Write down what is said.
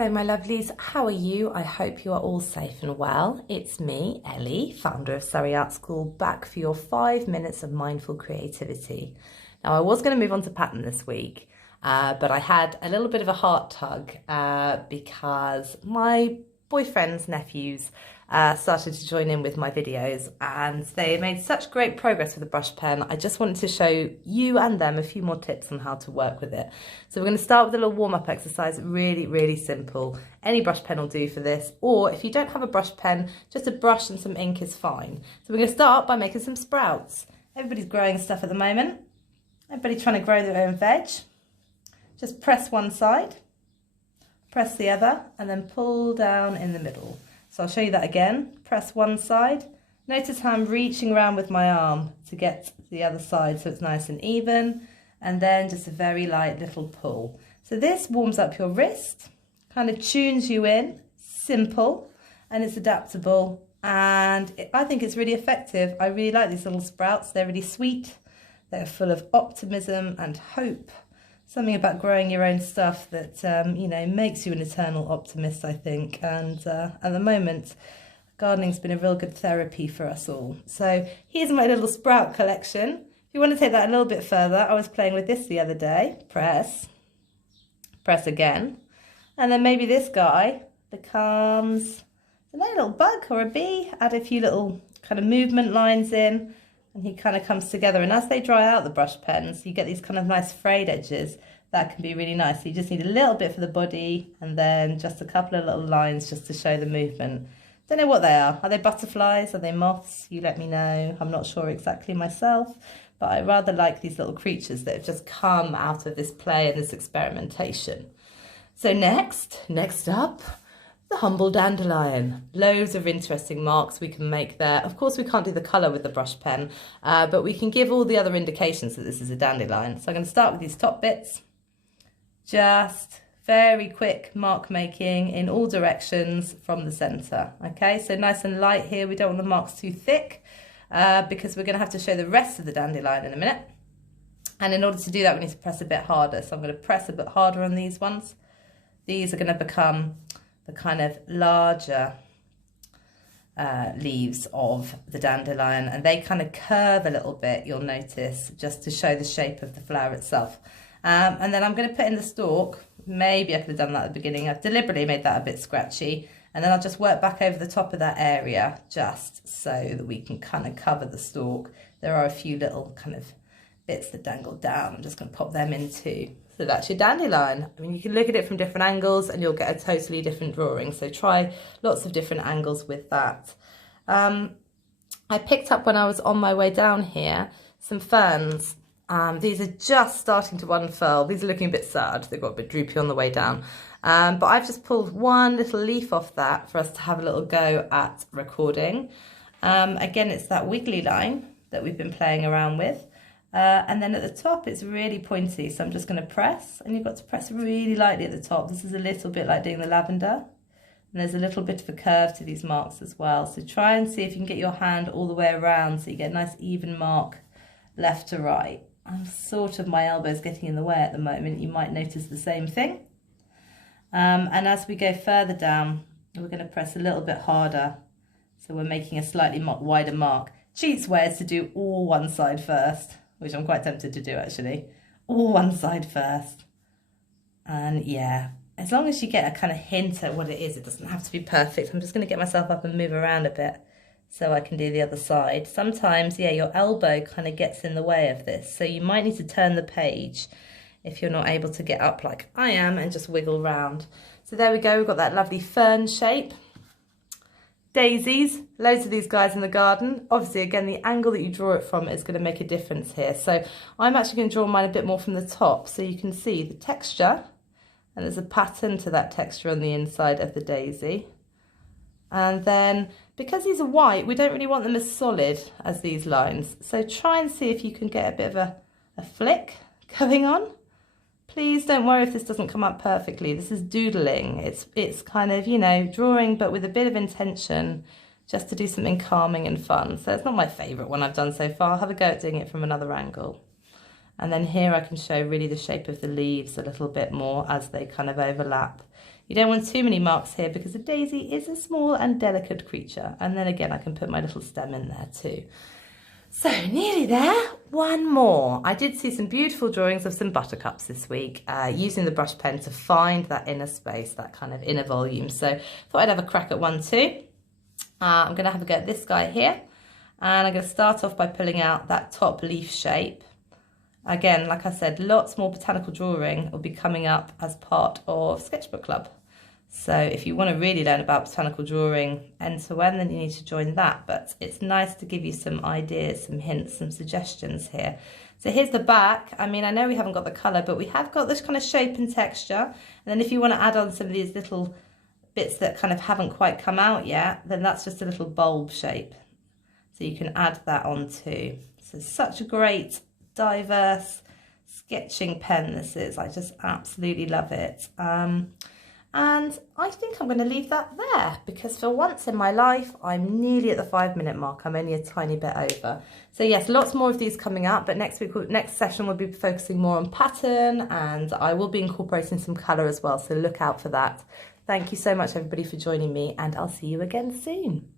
Hello my lovelies, how are you? I hope you are all safe and well. It's me, Ellie, founder of Surrey Art School, back for your 5 minutes of mindful creativity. Now I was going to move on to pattern this week, but I had a little bit of a heart tug because my boyfriend's nephews started to join in with my videos and they made such great progress with the brush pen. I just wanted to show you and them a few more tips on how to work with it. So we're going to start with a little warm-up exercise, really simple. Any brush pen will do for this, or if you don't have a brush pen, just a brush and some ink is fine. So we're going to start by making some sprouts. Everybody's growing stuff at the moment. Everybody trying to grow their own veg. Just press one side, press the other, and then pull down in the middle. So I'll show you that again. Press one side. Notice how I'm reaching around with my arm to get to the other side so it's nice and even. And then just a very light little pull. So this warms up your wrist, kind of tunes you in, simple, and it's adaptable. And I think it's really effective. I really like these little sprouts. They're really sweet. They're full of optimism and hope. Something about growing your own stuff that, you know, makes you an eternal optimist, I think. And at the moment, gardening's been a real good therapy for us all. So here's my little sprout collection. If you want to take that a little bit further, I was playing with this the other day. Press again. And then maybe this guy becomes a little bug or a bee. Add a few little kind of movement lines in. And he kind of comes together, and as they dry out the brush pens, you get these kind of nice frayed edges. That can be really nice. So you just need a little bit for the body, and then just a couple of little lines just to show the movement. Don't know what they are. Are they butterflies? Are they moths? You let me know. I'm not sure exactly myself, but I rather like these little creatures that have just come out of this play and this experimentation. So next up, the humble dandelion. Loads of interesting marks we can make there. Of course, we can't do the colour with the brush pen, but we can give all the other indications that this is a dandelion. So I'm going to start with these top bits. Just very quick mark making in all directions from the centre. Okay, so nice and light here. We don't want the marks too thick because we're going to have to show the rest of the dandelion in a minute. And in order to do that, we need to press a bit harder. So I'm going to press a bit harder on these ones. These are going to become the kind of larger leaves of the dandelion, and they kind of curve a little bit, you'll notice, just to show the shape of the flower itself. And then I'm going to put in the stalk. Maybe I could have done that at the beginning. I've deliberately made that a bit scratchy, and then I'll just work back over the top of that area just so that we can kind of cover the stalk. There are a few little kind of bits that dangle down. I'm just going to pop them in too. So that's your dandelion. I mean, you can look at it from different angles and you'll get a totally different drawing. So try lots of different angles with that. I picked up when I was on my way down here some ferns. These are just starting to unfurl. These are looking a bit sad. They got a bit droopy on the way down. But I've just pulled one little leaf off that for us to have a little go at recording. Again, it's that wiggly line that we've been playing around with. And then at the top it's really pointy, so I'm just going to press, and you've got to press really lightly at the top. This is a little bit like doing the lavender, and there's a little bit of a curve to these marks as well. So try and see if you can get your hand all the way around so you get a nice even mark left to right. I'm sort of, my elbow's getting in the way at the moment. You might notice the same thing. And as we go further down, we're going to press a little bit harder, so we're making a slightly wider mark. Cheat's way is to do all one side first, which I'm quite tempted to do actually. All one side first. And yeah, as long as you get a kind of hint at what it is, it doesn't have to be perfect. I'm just going to get myself up and move around a bit so I can do the other side. Sometimes, yeah, your elbow kind of gets in the way of this, so you might need to turn the page if you're not able to get up like I am and just wiggle round. So there we go, we've got that lovely fern shape. Daisies, loads of these guys in the garden. Obviously, again, the angle that you draw it from is going to make a difference here. So I'm actually going to draw mine a bit more from the top so you can see the texture, and there's a pattern to that texture on the inside of the daisy. And then, because these are white, we don't really want them as solid as these lines. So try and see if you can get a bit of a flick going on. Please don't worry if this doesn't come up perfectly. This is doodling. It's kind of, you know, drawing but with a bit of intention, just to do something calming and fun. So it's not my favourite one I've done so far. I'll have a go at doing it from another angle. And then here I can show really the shape of the leaves a little bit more as they kind of overlap. You don't want too many marks here because a daisy is a small and delicate creature. And then again, I can put my little stem in there too. So nearly there, one more. I did see some beautiful drawings of some buttercups this week, using the brush pen to find that inner space, that kind of inner volume. So thought I'd have a crack at one too. I'm gonna have a go at this guy here. And I'm gonna start off by pulling out that top leaf shape. Again, like I said, lots more botanical drawing will be coming up as part of Sketchbook Club. So if you want to really learn about botanical drawing end to end, then you need to join that. But it's nice to give you some ideas, some hints, some suggestions here. So here's the back. I mean, I know we haven't got the colour, but we have got this kind of shape and texture. And then if you want to add on some of these little bits that kind of haven't quite come out yet, then that's just a little bulb shape. So you can add that on too. So such a great, diverse sketching pen this is. I just absolutely love it. And I think I'm going to leave that there because for once in my life, I'm nearly at the 5-minute mark. I'm only a tiny bit over. So yes, lots more of these coming up, but next session we'll be focusing more on pattern, and I will be incorporating some colour as well. So look out for that. Thank you so much everybody for joining me, and I'll see you again soon.